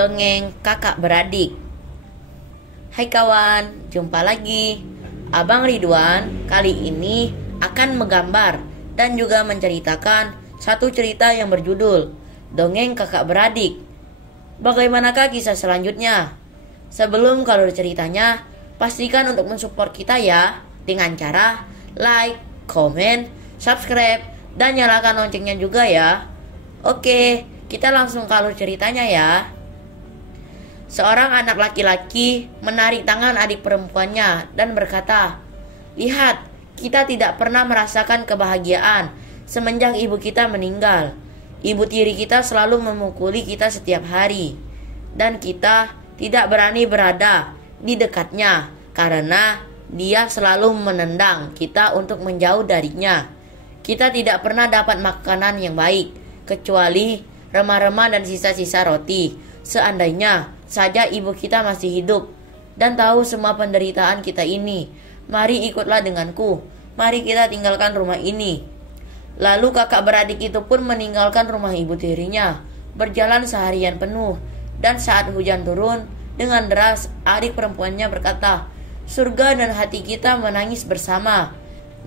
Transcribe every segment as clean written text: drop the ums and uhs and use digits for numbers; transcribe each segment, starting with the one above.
Dongeng kakak beradik. Hai kawan, jumpa lagi. Abang Ridwan kali ini akan menggambar dan juga menceritakan satu cerita yang berjudul Dongeng Kakak Beradik. Bagaimanakah kisah selanjutnya? Sebelum kalau ceritanya, pastikan untuk mensupport kita ya, dengan cara like, komen, subscribe, dan nyalakan loncengnya juga ya. Oke, kita langsung kalau ceritanya ya. Seorang anak laki-laki menarik tangan adik perempuannya dan berkata, "Lihat, kita tidak pernah merasakan kebahagiaan semenjak ibu kita meninggal. Ibu tiri kita selalu memukuli kita setiap hari, dan kita tidak berani berada di dekatnya karena dia selalu menendang kita untuk menjauh darinya. Kita tidak pernah dapat makanan yang baik, kecuali remah-remah dan sisa-sisa roti. Seandainya saja ibu kita masih hidup dan tahu semua penderitaan kita ini, mari ikutlah denganku. Mari kita tinggalkan rumah ini." Lalu kakak beradik itu pun meninggalkan rumah ibu tirinya, berjalan seharian penuh. Dan saat hujan turun dengan deras, adik perempuannya berkata, "Surga dan hati kita menangis bersama."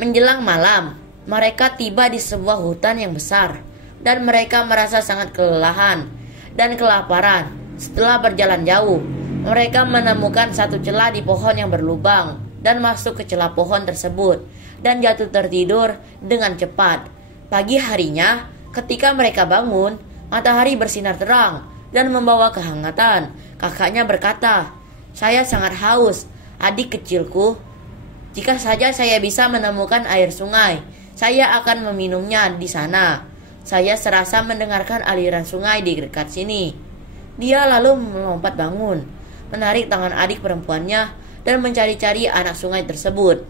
Menjelang malam, mereka tiba di sebuah hutan yang besar, dan mereka merasa sangat kelelahan dan kelaparan. Setelah berjalan jauh, mereka menemukan satu celah di pohon yang berlubang dan masuk ke celah pohon tersebut dan jatuh tertidur dengan cepat. Pagi harinya, ketika mereka bangun, matahari bersinar terang dan membawa kehangatan. Kakaknya berkata, "Saya sangat haus, adik kecilku. Jika saja saya bisa menemukan air sungai, saya akan meminumnya di sana. Saya serasa mendengarkan aliran sungai di dekat sini." Dia lalu melompat bangun, menarik tangan adik perempuannya dan mencari-cari anak sungai tersebut.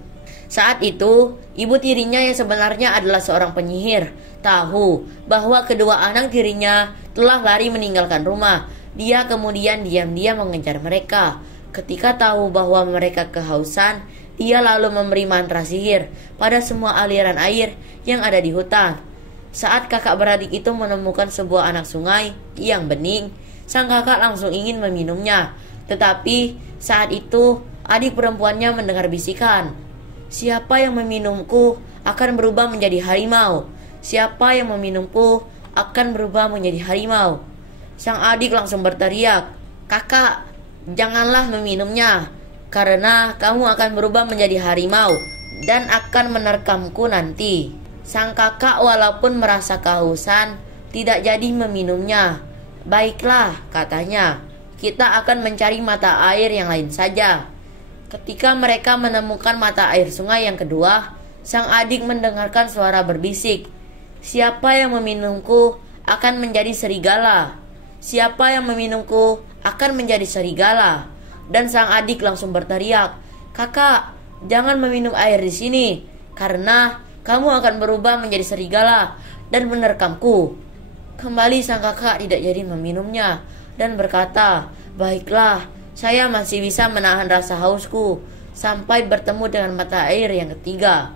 Saat itu, ibu tirinya yang sebenarnya adalah seorang penyihir tahu bahwa kedua anak tirinya telah lari meninggalkan rumah. Dia kemudian diam-diam mengejar mereka. Ketika tahu bahwa mereka kehausan, dia lalu memberi mantra sihir pada semua aliran air yang ada di hutan. Saat kakak beradik itu menemukan sebuah anak sungai yang bening, sang kakak langsung ingin meminumnya. Tetapi saat itu adik perempuannya mendengar bisikan, "Siapa yang meminumku akan berubah menjadi harimau. Siapa yang meminumku akan berubah menjadi harimau." Sang adik langsung berteriak, "Kakak, janganlah meminumnya, karena kamu akan berubah menjadi harimau dan akan menerkamku nanti." Sang kakak walaupun merasa kehausan, tidak jadi meminumnya. "Baiklah," katanya, "kita akan mencari mata air yang lain saja." Ketika mereka menemukan mata air sungai yang kedua, sang adik mendengarkan suara berbisik, "Siapa yang meminumku akan menjadi serigala. Siapa yang meminumku akan menjadi serigala." Dan sang adik langsung berteriak, "Kakak, jangan meminum air di sini, karena kamu akan berubah menjadi serigala dan menerkamku." Kembali sang kakak tidak jadi meminumnya dan berkata, "Baiklah, saya masih bisa menahan rasa hausku sampai bertemu dengan mata air yang ketiga."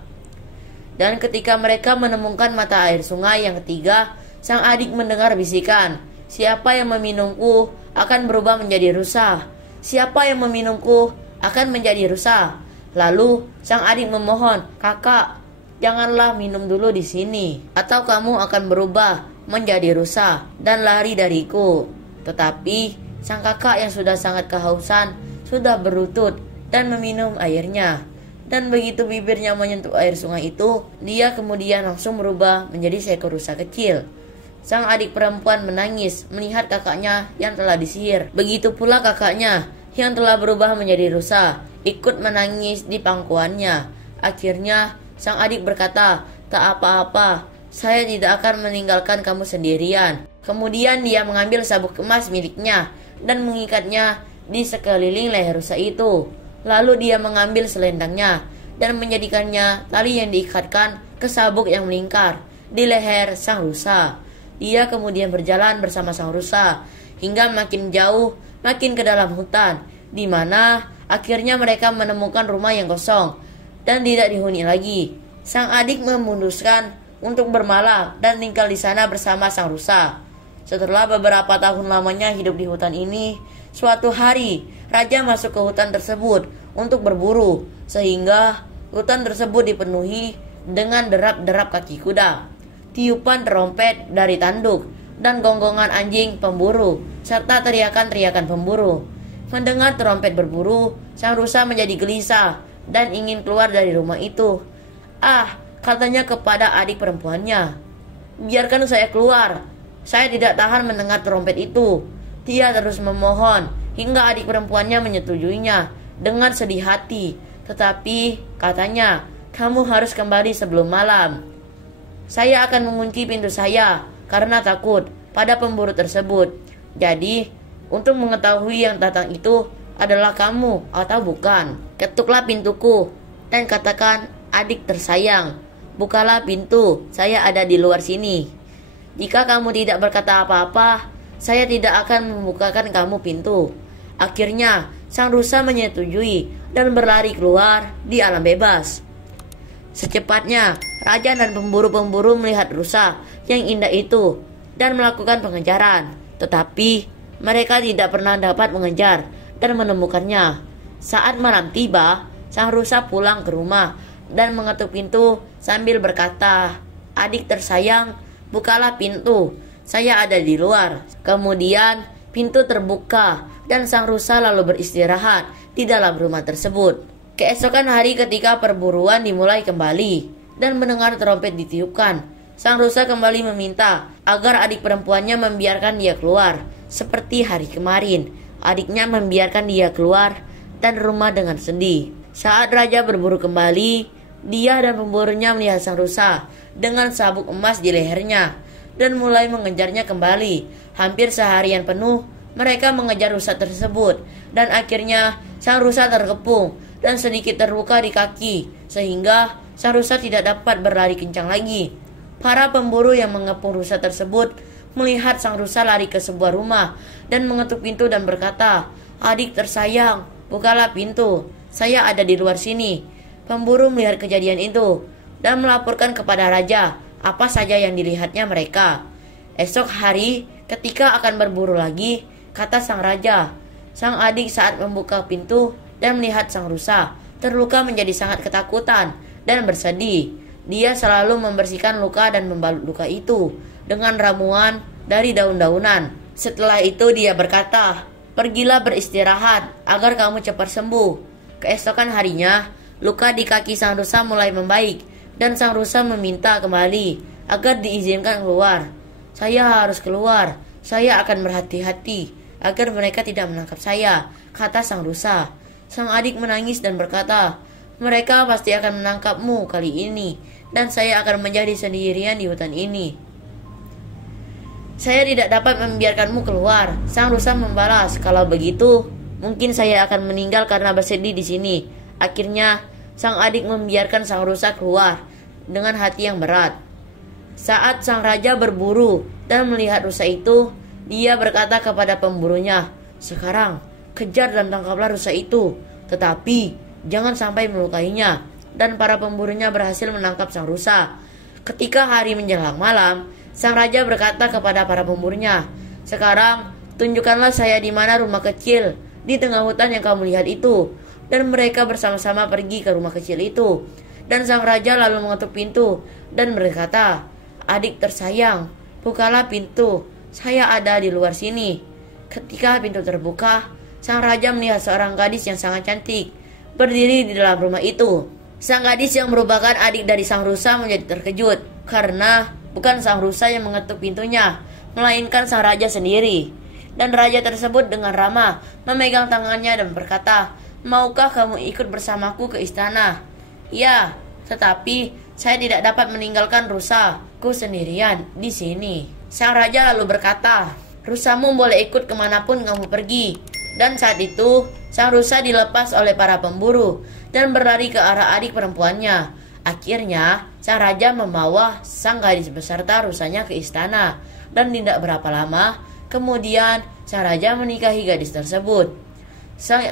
Dan ketika mereka menemukan mata air sungai yang ketiga, sang adik mendengar bisikan, "Siapa yang meminumku akan berubah menjadi rusa. Siapa yang meminumku akan menjadi rusa." Lalu sang adik memohon, "Kakak, janganlah minum dulu di sini, atau kamu akan berubah menjadi rusa dan lari dariku." Tetapi sang kakak yang sudah sangat kehausan sudah berlutut dan meminum airnya. Dan begitu bibirnya menyentuh air sungai itu, dia kemudian langsung berubah menjadi seekor rusa kecil. Sang adik perempuan menangis melihat kakaknya yang telah disihir. Begitu pula kakaknya yang telah berubah menjadi rusa ikut menangis di pangkuannya. Akhirnya sang adik berkata, "Tak apa-apa, saya tidak akan meninggalkan kamu sendirian." Kemudian dia mengambil sabuk emas miliknya dan mengikatnya di sekeliling leher rusa itu. Lalu dia mengambil selendangnya dan menjadikannya tali yang diikatkan ke sabuk yang melingkar di leher sang rusa. Dia kemudian berjalan bersama sang rusa hingga makin jauh, makin ke dalam hutan, di mana akhirnya mereka menemukan rumah yang kosong dan tidak dihuni lagi. Sang adik memutuskan untuk bermalam dan tinggal di sana bersama sang rusa. Setelah beberapa tahun lamanya hidup di hutan ini, suatu hari raja masuk ke hutan tersebut untuk berburu, sehingga hutan tersebut dipenuhi dengan derap-derap kaki kuda, tiupan trompet dari tanduk, dan gonggongan anjing pemburu, serta teriakan-teriakan pemburu. Mendengar trompet berburu, sang rusa menjadi gelisah dan ingin keluar dari rumah itu. "Ah," katanya kepada adik perempuannya, "biarkan saya keluar. Saya tidak tahan mendengar trompet itu." Dia terus memohon hingga adik perempuannya menyetujuinya dengan sedih hati. Tetapi katanya, "Kamu harus kembali sebelum malam. Saya akan mengunci pintu saya karena takut pada pemburu tersebut. Jadi, untuk mengetahui yang datang itu adalah kamu atau bukan, ketuklah pintuku dan katakan, 'Adik tersayang, bukalah pintu, saya ada di luar sini.' Jika kamu tidak berkata apa-apa, saya tidak akan membukakan kamu pintu." Akhirnya, sang rusa menyetujui dan berlari keluar di alam bebas. Secepatnya, raja dan pemburu-pemburu melihat rusa yang indah itu dan melakukan pengejaran. Tetapi mereka tidak pernah dapat mengejar dan menemukannya. Saat malam tiba, sang rusa pulang ke rumah dan mengetuk pintu sambil berkata, "Adik tersayang, bukalah pintu, saya ada di luar." Kemudian pintu terbuka dan sang rusa lalu beristirahat di dalam rumah tersebut. Keesokan hari ketika perburuan dimulai kembali dan mendengar trompet ditiupkan, sang rusa kembali meminta agar adik perempuannya membiarkan dia keluar. Seperti hari kemarin, adiknya membiarkan dia keluar dan rumah dengan sedih. Saat raja berburu kembali, dia dan pemburunya melihat sang rusa dengan sabuk emas di lehernya dan mulai mengejarnya kembali. Hampir seharian penuh mereka mengejar rusa tersebut dan akhirnya sang rusa terkepung dan sedikit terluka di kaki sehingga sang rusa tidak dapat berlari kencang lagi. Para pemburu yang mengepung rusa tersebut melihat sang rusa lari ke sebuah rumah dan mengetuk pintu dan berkata, "Adik tersayang, bukalah pintu, saya ada di luar sini." Pemburu melihat kejadian itu dan melaporkan kepada raja apa saja yang dilihatnya mereka. Esok hari ketika akan berburu lagi, kata sang raja, sang adik saat membuka pintu dan melihat sang rusa terluka menjadi sangat ketakutan dan bersedih. Dia selalu membersihkan luka dan membalut luka itu dengan ramuan dari daun-daunan. Setelah itu dia berkata, "Pergilah beristirahat agar kamu cepat sembuh." Keesokan harinya, luka di kaki sang rusa mulai membaik dan sang rusa meminta kembali agar diizinkan keluar. "Saya harus keluar, saya akan berhati-hati agar mereka tidak menangkap saya," kata sang rusa. Sang adik menangis dan berkata, "Mereka pasti akan menangkapmu kali ini dan saya akan menjadi sendirian di hutan ini. Saya tidak dapat membiarkanmu keluar." Sang rusa membalas, "Kalau begitu, mungkin saya akan meninggal karena bersedih di sini." Akhirnya, sang adik membiarkan sang rusa keluar dengan hati yang berat. Saat sang raja berburu dan melihat rusa itu, dia berkata kepada pemburunya, "Sekarang, kejar dan tangkaplah rusa itu, tetapi jangan sampai melukainya." Dan para pemburunya berhasil menangkap sang rusa. Ketika hari menjelang malam, sang raja berkata kepada para pemburunya, "Sekarang tunjukkanlah saya di mana rumah kecil di tengah hutan yang kamu lihat itu." Dan mereka bersama-sama pergi ke rumah kecil itu. Dan sang raja lalu mengetuk pintu dan berkata, "Adik tersayang, bukalah pintu, saya ada di luar sini." Ketika pintu terbuka, sang raja melihat seorang gadis yang sangat cantik berdiri di dalam rumah itu. Sang gadis yang merupakan adik dari sang rusa menjadi terkejut karena bukan sang rusa yang mengetuk pintunya, melainkan sang raja sendiri. Dan raja tersebut dengan ramah memegang tangannya dan berkata, "Maukah kamu ikut bersamaku ke istana?" "Ya, tetapi saya tidak dapat meninggalkan rusaku sendirian di sini." Sang raja lalu berkata, "Rusamu boleh ikut kemanapun kamu pergi." Dan saat itu, sang rusa dilepas oleh para pemburu dan berlari ke arah adik perempuannya. Akhirnya, sang raja membawa sang gadis beserta rusanya ke istana. Dan tidak berapa lama, kemudian sang raja menikahi gadis tersebut.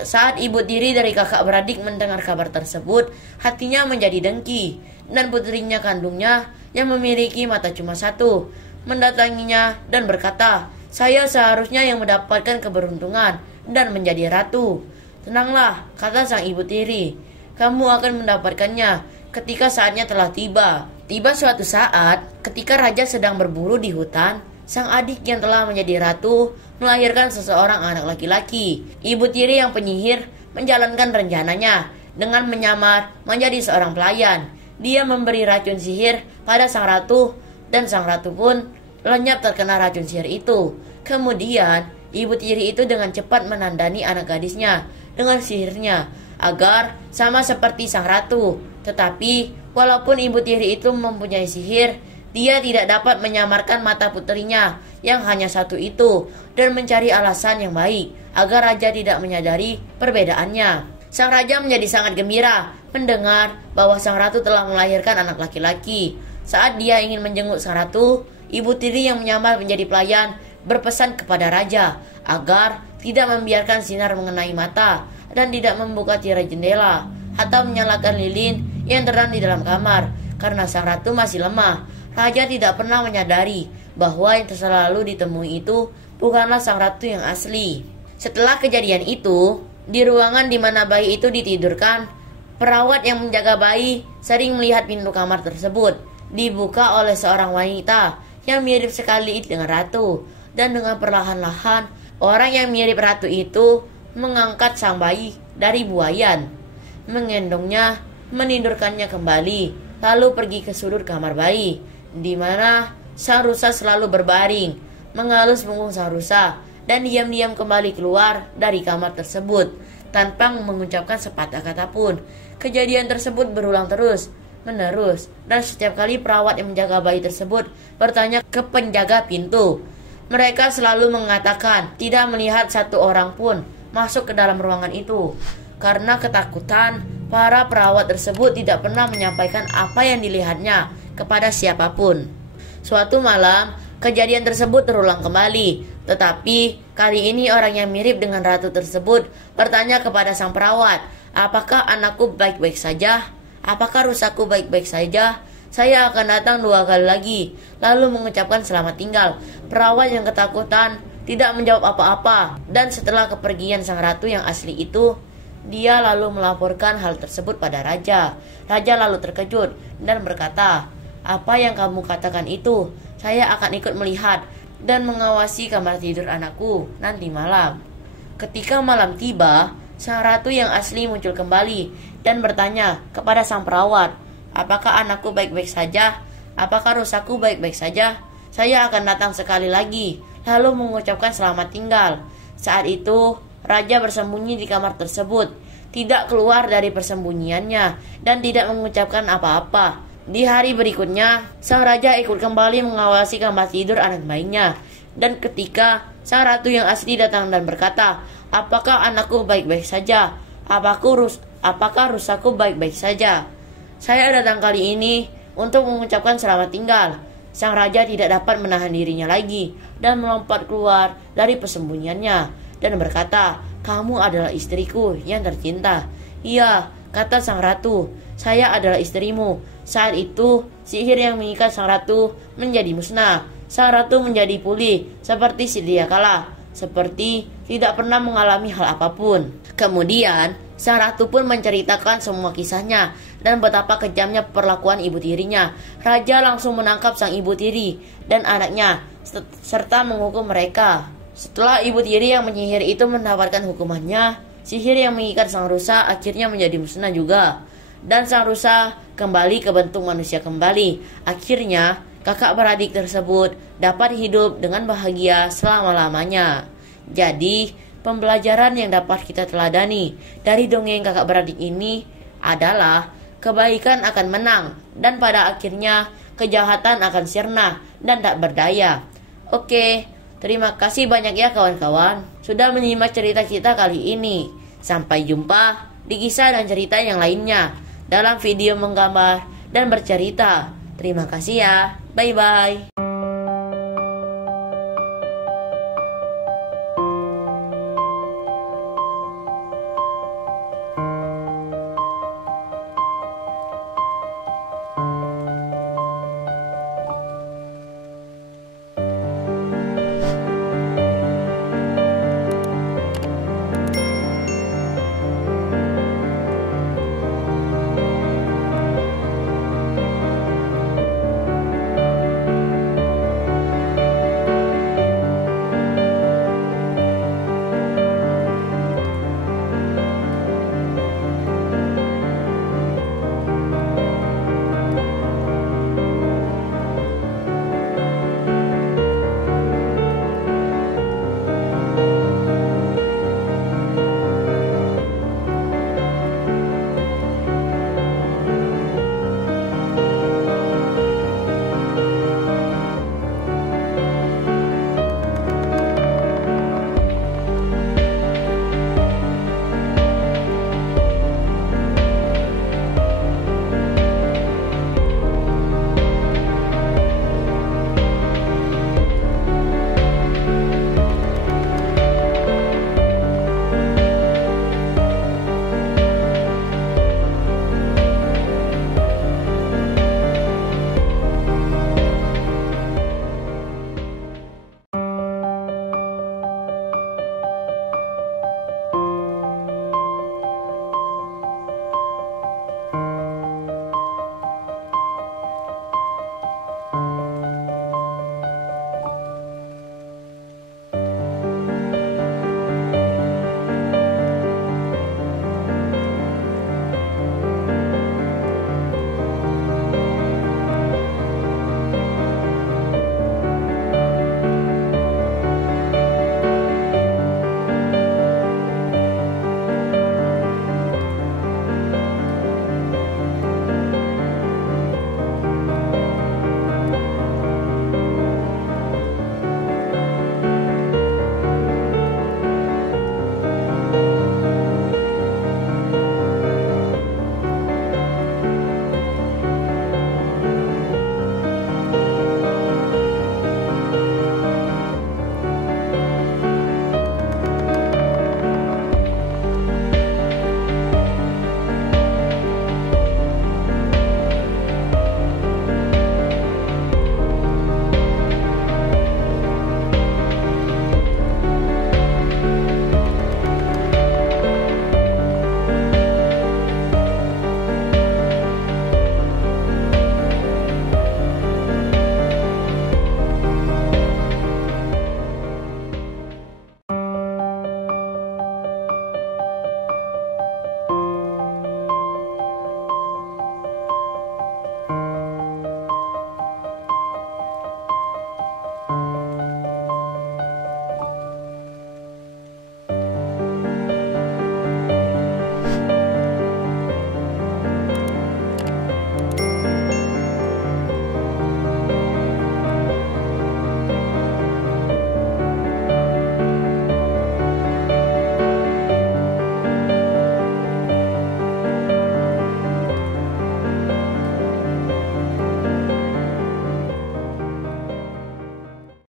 Saat ibu tiri dari kakak beradik mendengar kabar tersebut, hatinya menjadi dengki. Dan putrinya kandungnya yang memiliki mata cuma satu mendatanginya dan berkata, "Saya seharusnya yang mendapatkan keberuntungan dan menjadi ratu." "Tenanglah," kata sang ibu tiri, "kamu akan mendapatkannya ketika saatnya telah tiba." Tiba suatu saat, ketika raja sedang berburu di hutan, sang adik yang telah menjadi ratu melahirkan seseorang anak laki-laki. Ibu tiri yang penyihir menjalankan rencananya dengan menyamar menjadi seorang pelayan. Dia memberi racun sihir pada sang ratu dan sang ratu pun lenyap terkena racun sihir itu. Kemudian, ibu tiri itu dengan cepat menandani anak gadisnya dengan sihirnya agar sama seperti sang ratu. Tetapi, walaupun ibu tiri itu mempunyai sihir, dia tidak dapat menyamarkan mata putrinya yang hanya satu itu dan mencari alasan yang baik agar raja tidak menyadari perbedaannya. Sang raja menjadi sangat gembira mendengar bahwa sang ratu telah melahirkan anak laki-laki. Saat dia ingin menjenguk sang ratu, ibu tiri yang menyamar menjadi pelayan berpesan kepada raja agar tidak membiarkan sinar mengenai mata dan tidak membuka tirai jendela atau menyalakan lilin yang terang di dalam kamar karena sang ratu masih lemah. Raja tidak pernah menyadari bahwa yang selalu ditemui itu bukanlah sang ratu yang asli. Setelah kejadian itu, di ruangan di mana bayi itu ditidurkan, perawat yang menjaga bayi sering melihat pintu kamar tersebut dibuka oleh seorang wanita yang mirip sekali dengan ratu, dan dengan perlahan-lahan orang yang mirip ratu itu mengangkat sang bayi dari buayan, menggendongnya, menidurkannya kembali, lalu pergi ke sudut kamar bayi, di mana sang rusa selalu berbaring, mengalus punggung sang rusa, dan diam-diam kembali keluar dari kamar tersebut tanpa mengucapkan sepatah kata pun. Kejadian tersebut berulang terus menerus, dan setiap kali perawat yang menjaga bayi tersebut bertanya ke penjaga pintu, mereka selalu mengatakan tidak melihat satu orang pun masuk ke dalam ruangan itu. Karena ketakutan, para perawat tersebut tidak pernah menyampaikan apa yang dilihatnya kepada siapapun. Suatu malam, kejadian tersebut terulang kembali, tetapi kali ini orang yang mirip dengan ratu tersebut bertanya kepada sang perawat, "Apakah anakku baik-baik saja? Apakah rusaku baik-baik saja? Saya akan datang 2 kali lagi," lalu mengucapkan selamat tinggal. Perawat yang ketakutan tidak menjawab apa-apa, dan setelah kepergian sang ratu yang asli itu, dia lalu melaporkan hal tersebut pada raja. Raja lalu terkejut dan berkata, "Apa yang kamu katakan itu? Saya akan ikut melihat dan mengawasi kamar tidur anakku nanti malam." Ketika malam tiba, sang ratu yang asli muncul kembali dan bertanya kepada sang perawat, "Apakah anakku baik-baik saja? Apakah rusaku baik-baik saja? Saya akan datang sekali lagi," lalu mengucapkan selamat tinggal. Saat itu, raja bersembunyi di kamar tersebut, tidak keluar dari persembunyiannya, dan tidak mengucapkan apa-apa. Di hari berikutnya, sang raja ikut kembali mengawasi kamar tidur anak bayinya. Dan ketika sang ratu yang asli datang dan berkata, "Apakah anakku baik-baik saja? Apakah rusaku baik-baik saja? Saya datang kali ini untuk mengucapkan selamat tinggal." Sang raja tidak dapat menahan dirinya lagi dan melompat keluar dari persembunyiannya dan berkata, "Kamu adalah istriku yang tercinta." "Iya," kata sang ratu, "saya adalah istrimu." Saat itu, sihir yang mengikat sang ratu menjadi musnah. Sang ratu menjadi pulih seperti sedia kala, seperti tidak pernah mengalami hal apapun. Kemudian, sang ratu pun menceritakan semua kisahnya dan betapa kejamnya perlakuan ibu tirinya. Raja langsung menangkap sang ibu tiri dan anaknya serta menghukum mereka. Setelah ibu tiri yang menyihir itu mendapatkan hukumannya, sihir yang mengikat sang rusa akhirnya menjadi musnah juga, dan sang rusa kembali ke bentuk manusia kembali. Akhirnya, kakak beradik tersebut dapat hidup dengan bahagia selama-lamanya. Jadi, pembelajaran yang dapat kita teladani dari dongeng kakak beradik ini adalah kebaikan akan menang, dan pada akhirnya kejahatan akan sirna dan tak berdaya. Oke, terima kasih banyak ya kawan-kawan sudah menyimak cerita kita kali ini. Sampai jumpa di kisah dan cerita yang lainnya dalam video menggambar dan bercerita. Terima kasih ya. Bye-bye.